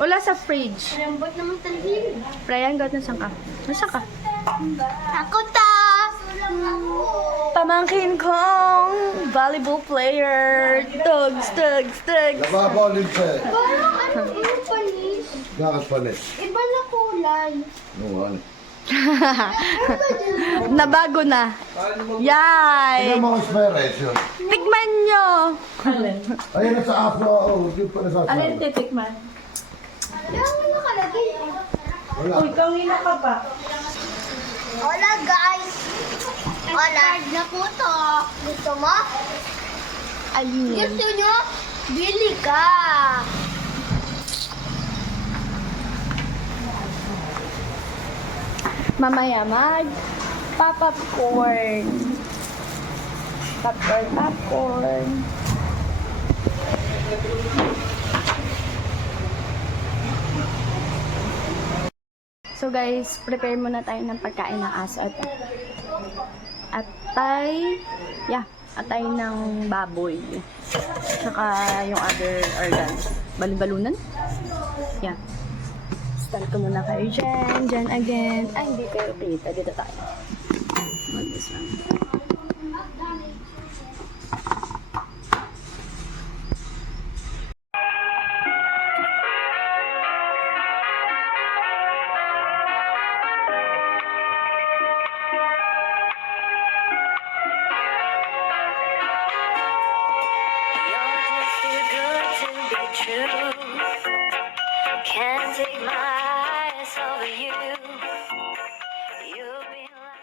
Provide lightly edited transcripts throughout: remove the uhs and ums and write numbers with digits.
Wala sa fridge. Lambot naman talaga. Ryan, got na ka? Nasaan ka? Ako ta! Pamangkin kong volleyball player. Tugs. Nababalin siya eh. Parang ano panis? Bakit palit? Iba na kulay. Noon. Nabago na. Yay! Ano mga inspiration? Tikman nyo! Ayun na sa aso. Oh, di pa nasasabi. Alin titikman? Yan ang nakalagay. Wala. Uy, kangina ka pa. Hola guys! Hola! Na po to. Gusto mo? Alin? Gusto nyo? Bili ka! Mamaya popcorn. Popcorn. So guys, prepare muna tayo ng pagkain ng aso at atay ng baboy. Tsaka yung other organs. Balunan? Yeah. Start ko muna kayo dyan again. Ay, hindi kayo kita. Dito tayo. Mag-this one. Can't take my eyes off of you. You've been like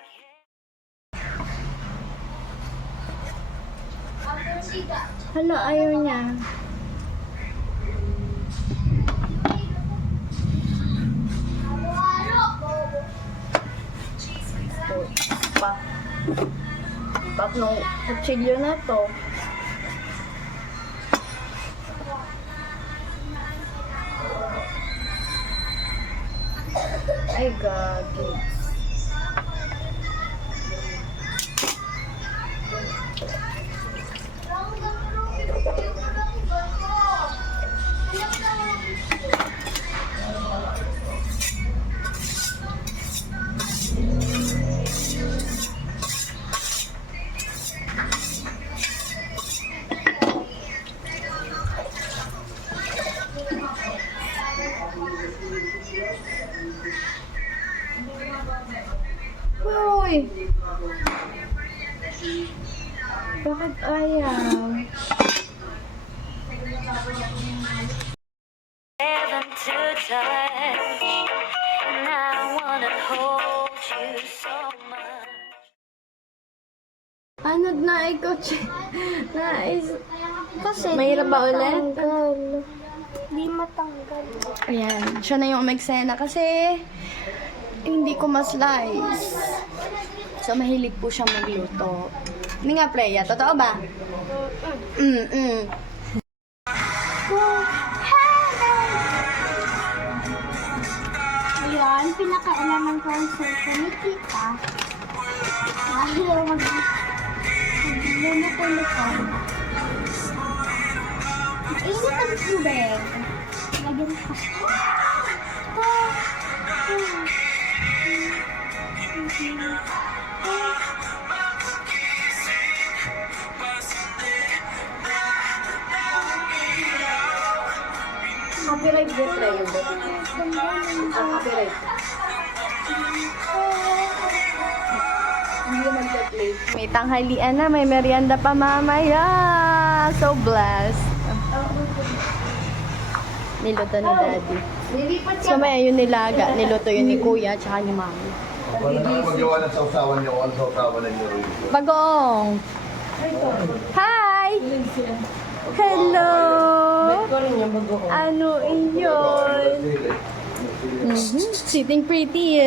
Hala, ayaw niya. Pak nung kutsilyo na to. Ay, gagi. Uy! Bakit ayaw? heaven to touch, and I wanna hold you so much. Ano na ikaw, Nais. Kasi Mahirap ba ulit? Di matanggal. Ayan, siya na yung umeksena kasi hindi ko ma-slice. So, mahilig po siya magluto. Hindi nga, Freya. Totoo ba? Ayan, pinaka-elemen ko ang cellphone ni Tita. Ayaw mag-luluto-luto. Mainit ang tubig. Lagyan ko. Copyright ba, Freya? Copyright. Hindi mag-play. May tanghalian na, may merienda pa mamaya. So blessed. Niluto ni Daddy. So may yun nilaga, niluto yun ni Kuya, tsaka ni Mami. Wala na magawa ng sausawan niyo. Ang sausawan na niyo rin. Bagong! Hi! Hello! Ano iyon? Sitting pretty.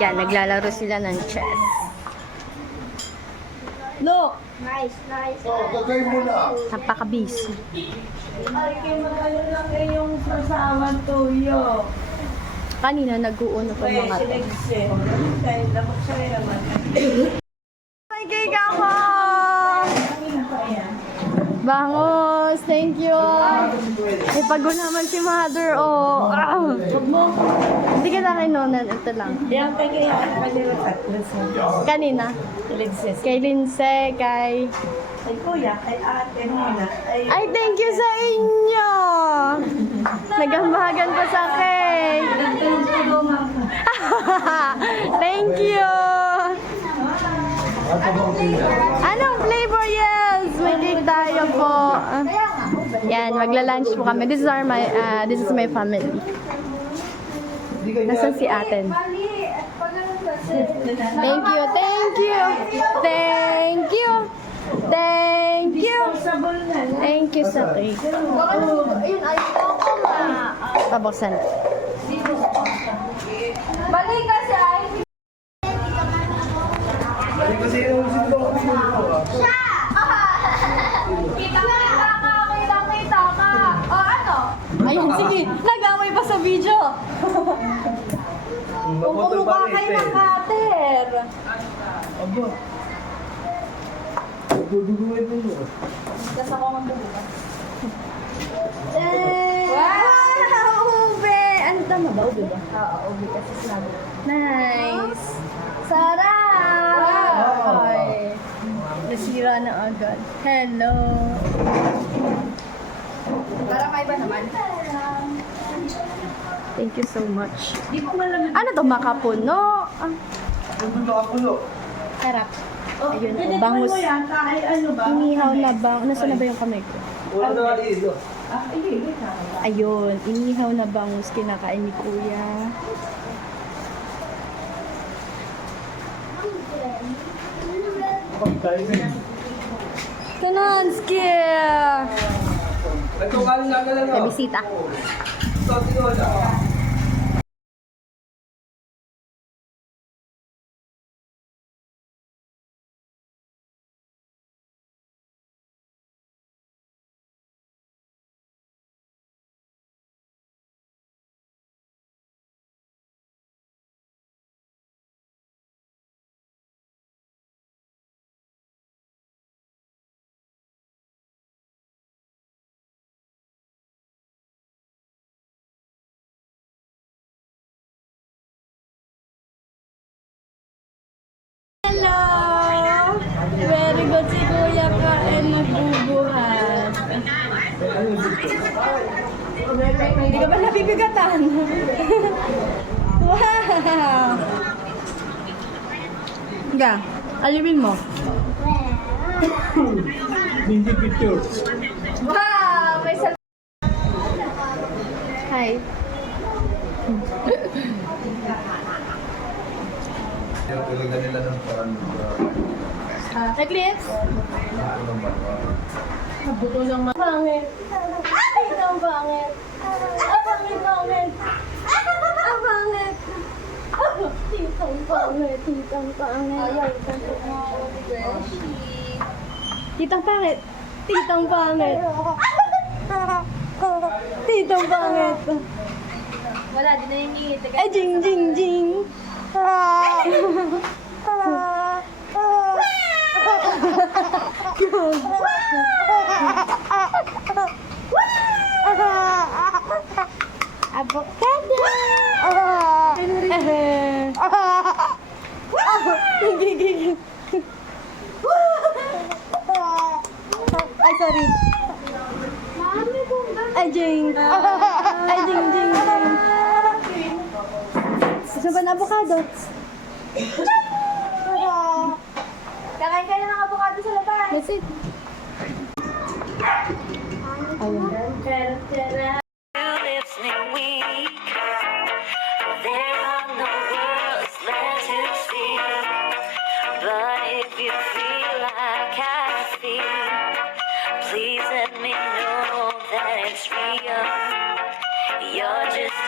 Yan, naglalaro sila ng chess. Look! Nice. So, gagawin mo na. Napaka-busy. Ay, kayo mag-ano lang yung sasawan tuyo. Kanina nag-uuno pa mga to. Sinigse. Dahil dapat siya naman. Ay, kay ako! Kanina pa yan. Bangos! Thank you! May pago naman si Mother, oh! Ah! Hindi ka na kinunan. Ito lang. Yan, kaya kalimutan. Kanina. Linses. Kay Linse, kay... Ay, kuya, kay ate muna. Ay, thank you sa inyo! Nagambagan pa sa cake! Thank you! Anong flavor? Yes! May cake tayo po. Yan, magla-lunch po kami. This is my family. Nasaan si aten? Thank you, thank you! Thank you! Thank you! Thank you sa cake. Ayun, ayun ako ma. Pabuksan. Balik kasi ay. Siya! Kita ka. O ano? Ayun, sige. Nag-away pa sa video. Kumukha kayo ng cutter. Kasi ako magbubukas. Wow! Ube! Ano tama ba? Ube ba? Oo, ube kasi sinabi. Nice! Sarap! Wow! Ay, nasira na agad. Hello! Para may ba naman? Thank you so much. Di ko malaman. Ano to? Makapuno? Ah, sarap. Ayun, Pwede oh, bangus. mo yan, kahit ano ba? Inihaw na bang... Nasaan na ba yung kamay ko? Ah, hindi. Ayun, inihaw na bangus kinakain ni Kuya. Kananski! May bisita. Hello! Very good si Kuya pa and nagbubuhat. Hindi ka ba nabibigatan? Wow! Ga, alipin mo. Wow! May sal... Hi. Talaga nila ng parang Eclipse? Buto lang pangit. Ay, ang pangit. Ang pangit, pangit. Ang pangit. Titang pangit, titang pangit. Titang pangit. Titang pangit. Titang pangit. Wala, di na yung ngingit. Ay, jing, jing, jing. Avocado. Gigigig. Ay, sorry. Mami, kung Ay, jing. Ay, jing, jing, jing. Gusto ba na avocado? kakain ka na ng avocado sa labas. That's it. Ayun. You lives me weak. There are no words left to speak. But if you feel like I feel, please let me know that it's real. You're just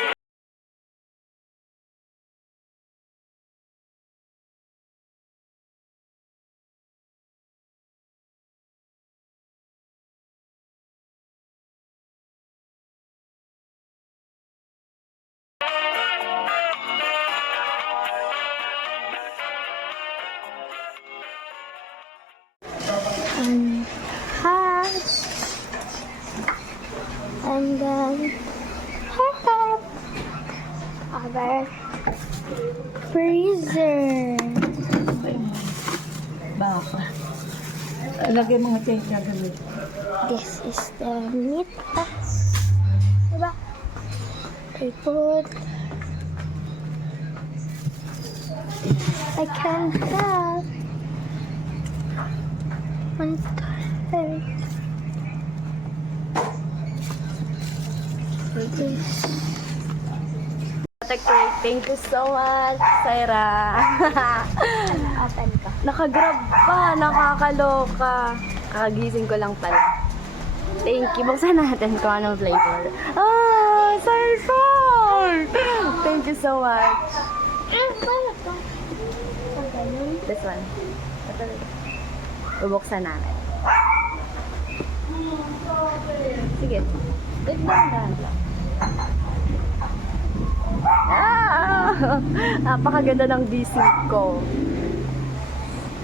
our freezer. Baka. Lagay mga tayo na gamit. This is the meat box. Diba? I put... I can have... one third. This. Thank you so much, Saira. Open ko. Nakagrab pa, nakakaloka. Kakagising ko lang pala. Thank you. Buksan natin kung anong flavor. Ah, Sarsol! Thank you so much. Paano to? Ang ganun. This one. Ito. Bubuksan natin. Sige. Wait lang. Ah! Napakaganda ng DC ko.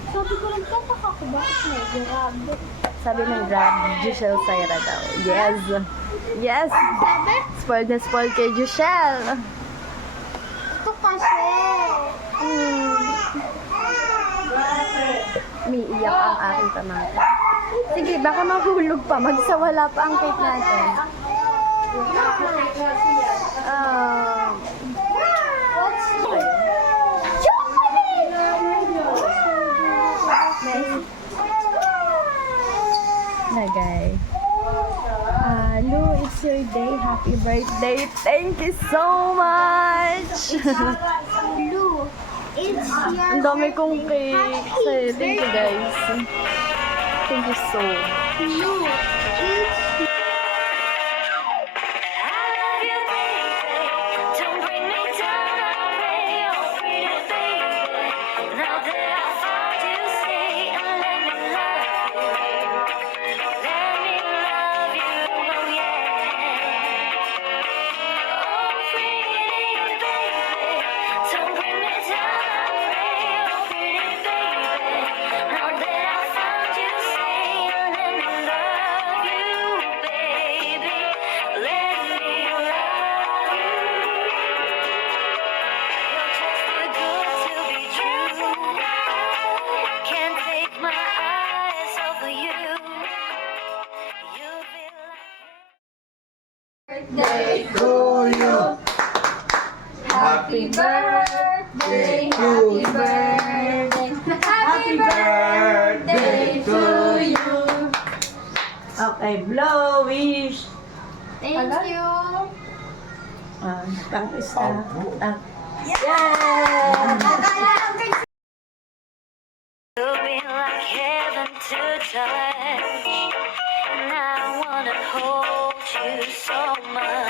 Sabi ko lang, tataka ko bakit may grabe. Sabi ng Grab, Giselle Saira daw. Yes! Yes! Sabi? Spoiled na spoiled kay Giselle. Ito kasi. Umiiyak ang aking pamangkin. Sige, baka mahulog pa. Magsawala pa ang cake natin. What's chocolate? Lagay. Lu, it's your day. Happy birthday. Thank you so much. Blue. It's your Ang dami kong birthday. cake. Happy Sa'yo. Thank you birthday. guys. Thank you so Blue. It's I love you, baby. Don't bring me down. I'll pray your pretty baby. Now that I found you, stay and let me love you. Let me love you, oh yeah. Oh, pretty baby. Don't bring me down. I'll pray your pretty baby. Now that I found you, stay and let me love you, baby. Let me love you. You're just too good to be true. Can't take my eyes off of you. You feel like To you. Happy birthday, happy birthday, happy birthday to you. Okay, blow wish. Thank you. Tang isa. Tang. you've been like heaven to touch, and I wanna hold you so much.